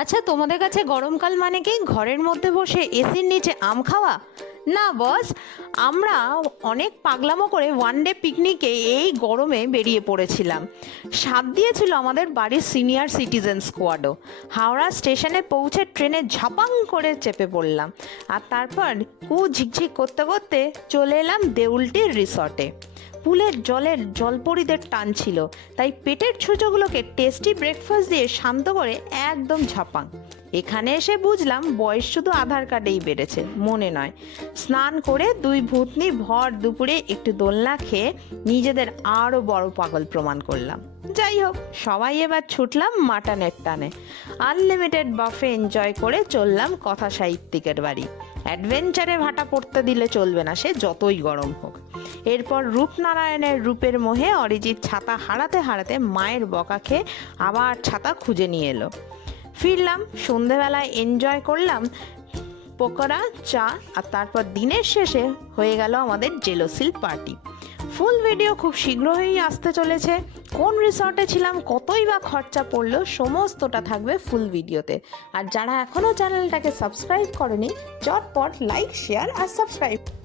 আচ্ছা, তোমাদের কাছে গরমকাল মানে কি ঘরের মধ্যে বসে এসির নিচে আম খাওয়া? না বস, আমরা অনেক পাগলামো করে ওয়ান ডে পিকনিকে এই গরমে বেরিয়ে পড়েছিলাম। সাথ দিয়েছিল আমাদের বাড়ির সিনিয়র সিটিজেন স্কোয়াডও। হাওড়া স্টেশনে পৌঁছে ট্রেনে ঝাপাং করে চেপে পড়লাম, আর তারপর ঝিকঝিক করতে করতে চলে এলাম দেউলটির রিসর্টে। পুলের জলের জলপরীদের টান ছিল, তাই পেটের ছুঁচোগুলোকে টেস্টি ব্রেকফাস্ট দিয়ে শান্ত করে একদম ঝাপাং। এখানে এসে বুঝলাম বয়স শুধু আধার কার্ডেই বেড়েছে, মনে নয়। স্নান করে দুই ভূতনি ভর দুপুরে একটু দোলনা খেয়ে নিজেদের আরও বড় পাগল প্রমাণ করলাম। যাই হোক, সবাই এবার ছুটলাম মাটনের টানে। আনলিমিটেড বাফে এনজয় করে চললাম কথা সাহিত্যিকের বাড়ি। অ্যাডভেঞ্চারে ভাটা পড়তে দিলে চলবে না, সে যতই গরম হোক। এরপর রূপনারায়ণের রূপের মোহে অরিজিৎ ছাতা হারাতে হারাতে মায়ের বকা খেয়ে আবার ছাতা খুঁজে নিয়ে এলো। ফিরলাম সন্ধেবেলায়, এনজয় করলাম পকোড়া, চা, আর তারপর দিনের শেষে হয়ে গেল আমাদের জেলোসিল পার্টি। ফুল ভিডিও খুব শীঘ্রই আসতে চলেছে। কোন রিসর্টে ছিলাম, কতই বা খরচা পড়লো, সমস্তটা থাকবে ফুল ভিডিওতে। আর যারা এখনও চ্যানেলটাকে সাবস্ক্রাইব করেনি, চটপট লাইক, শেয়ার আর সাবস্ক্রাইব।